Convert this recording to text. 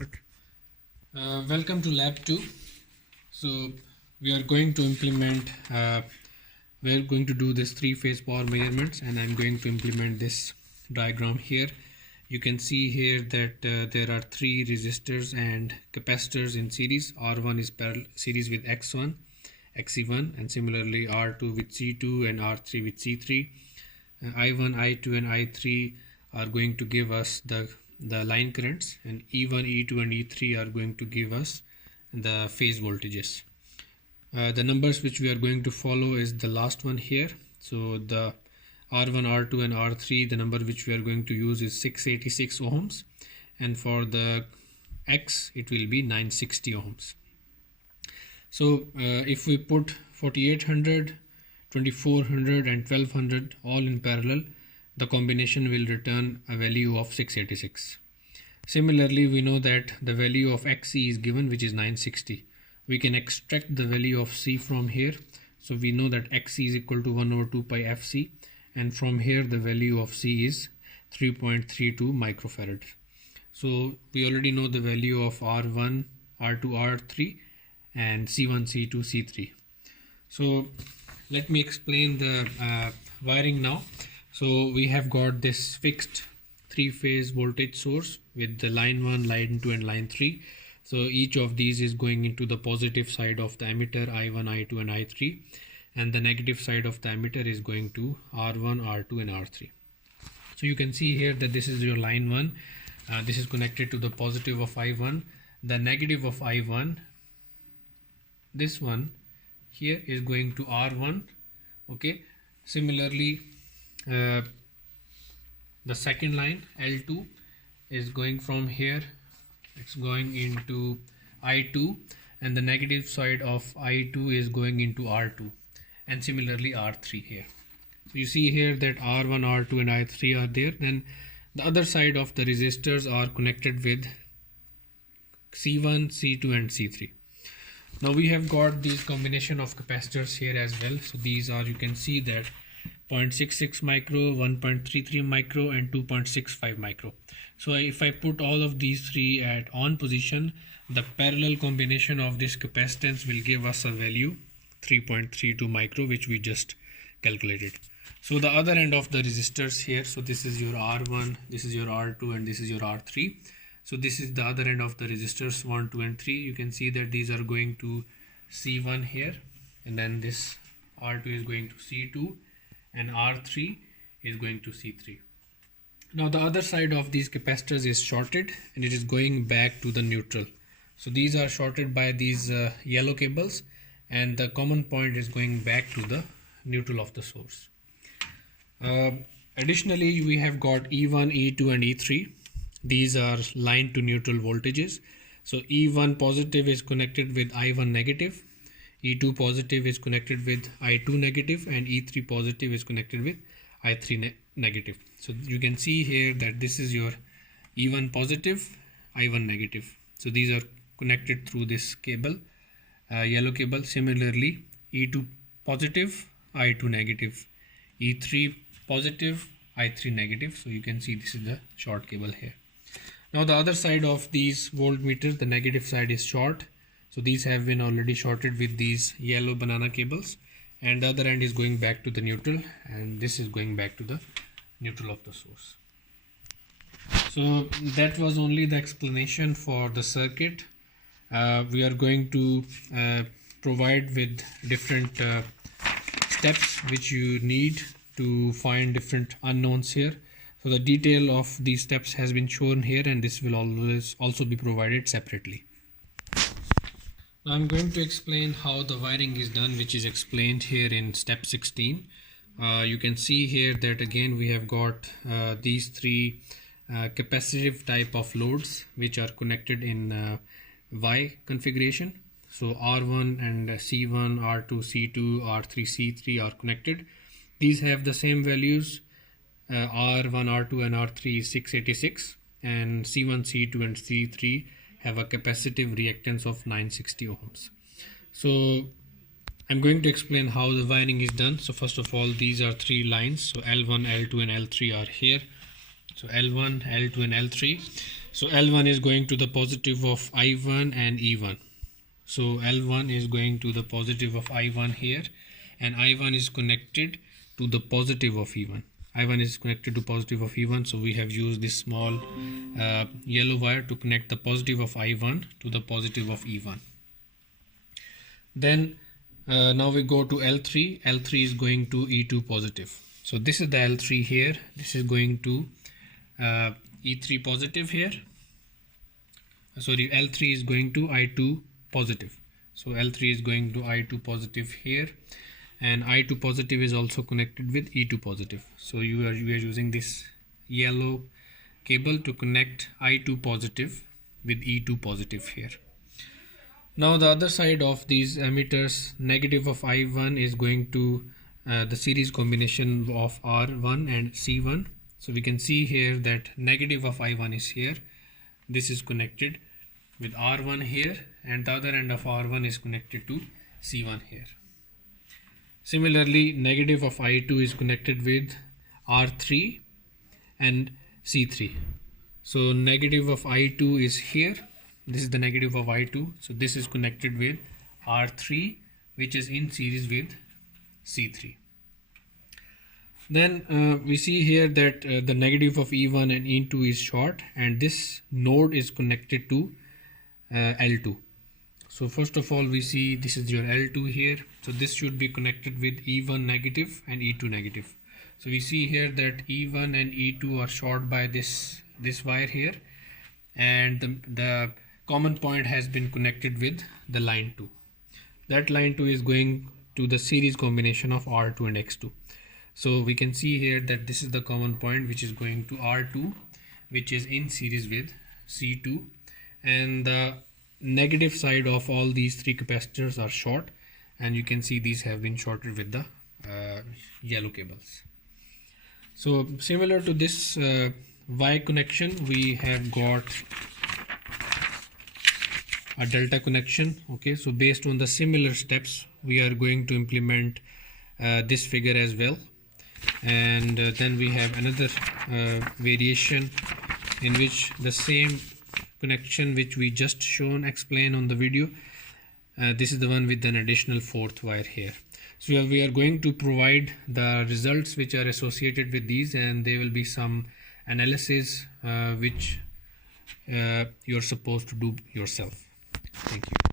Okay. Welcome to lab 2. So we are going to implement we're going to do this three-phase power measurements, and I'm going to implement this diagram here. You can see here that there are three resistors and capacitors in series. R1 is parallel series with X1, XC1, and similarly R2 with C2 and R3 with C3. I1, I2 and I3 are going to give us the line currents, and E1, E2 and E3 are going to give us the phase voltages. The numbers which we are going to follow is the last one here. So the R1, R2 and R3, the number which we are going to use is 686 ohms, and for the X it will be 960 ohms. So if we put 4800, 2400 and 1200 all in parallel, the combination will return a value of 686. Similarly, we know that the value of XC is given, which is 960. We can extract the value of C from here. So we know that XC is equal to 1 over 2 pi FC, and from here the value of C is 3.32 microfarad. So we already know the value of R1, R2, R3 and C1, C2, C3. So let me explain the wiring now. So we have got this fixed three-phase voltage source with the line 1, line 2 and line 3. So each of these is going into the positive side of the emitter I1, I2 and I3, and the negative side of the emitter is going to R1, R2 and R3. So you can see here that this is your line 1. This is connected to the positive of I1. The negative of I1, this one here, is going to R1. Okay. Similarly, the second line L2 is going from here, it's going into I2, and the negative side of I2 is going into R2, and similarly R3 here. So you see here that R1, R2 and I3 are there. Then the other side of the resistors are connected with C1, C2 and C3. Now we have got these combination of capacitors here as well. So these are, you can see that 0.66 micro, 1.33 micro and 2.65 micro. So if I put all of these three at on position, the parallel combination of this capacitance will give us a value 3.32 micro, which we just calculated. So the other end of the resistors here, so this is your R1, this is your R2 and this is your R3. So this is the other end of the resistors 1, 2 and 3. You can see that these are going to C1 here, and then this R2 is going to C2 and R3 is going to C3. Now the other side of these capacitors is shorted and it is going back to the neutral. So these are shorted by these yellow cables, and the common point is going back to the neutral of the source. Additionally, we have got E1, E2 and E3. These are line to neutral voltages. So E1 positive is connected with I1 negative, E2 positive is connected with I2 negative, and E3 positive is connected with I3 negative. So you can see here that this is your E1 positive, I1 negative. So these are connected through this cable, yellow cable. Similarly, E2 positive, I2 negative, E3 positive, I3 negative. So you can see this is the short cable here. Now the other side of these voltmeters, the negative side is short. So these have been already shorted with these yellow banana cables, and the other end is going back to the neutral, and this is going back to the neutral of the source. So that was only the explanation for the circuit. We are going to provide with different steps which you need to find different unknowns here. So the detail of these steps has been shown here, and this will always also be provided separately. Now I'm going to explain how the wiring is done, which is explained here in step 16. You can see here that again we have got these three capacitive type of loads which are connected in Y configuration. So R1 and C1, R2, C2, R3, C3 are connected. These have the same values. R1, R2 and R3 is 686, and C1, C2 and C3 have a capacitive reactance of 960 ohms. So I'm going to explain how the wiring is done. So first of all, these are three lines. So L1, L2 and L3 are here. So L1, L2 and L3. So L1 is going to the positive of I1 and E1. So L1 is going to the positive of I1 here, and I1 is connected to the positive of E1. I1 is connected to positive of E1, so we have used this small yellow wire to connect the positive of I1 to the positive of E1. Then now we go to L3. L3 is going to E2 positive. So this is the L3 here. This is going to E3 positive here. Sorry, L3 is going to I2 positive. So L3 is going to I2 positive here, and I2 positive is also connected with E2 positive. So we are using this yellow cable to connect I2 positive with E2 positive here. Now the other side of these emitters, negative of I1 is going to the series combination of R1 and C1. So we can see here that negative of I1 is here. This is connected with R1 here, and the other end of R1 is connected to C1 here. Similarly, negative of I2 is connected with R3 and C3. So negative of I2 is here. This is the negative of I2. So this is connected with R3, which is in series with C3. Then we see here that the negative of E1 and E2 is short, and this node is connected to L2. So first of all, we see this is your L2 here. So this should be connected with E1 negative and E2 negative. So we see here that E1 and E2 are short by this wire here, and the common point has been connected with the line 2. That line 2 is going to the series combination of R2 and X2. So we can see here that this is the common point which is going to R2, which is in series with C2, and the negative side of all these three capacitors are short, and you can see these have been shorted with the yellow cables. So similar to this Y connection, we have got a delta connection. Okay, so based on the similar steps, we are going to implement this figure as well. And then we have another variation in which the same connection which we just explained on the video, this is the one with an additional fourth wire here. So we are going to provide the results which are associated with these, and there will be some analysis which you're supposed to do yourself. Thank you.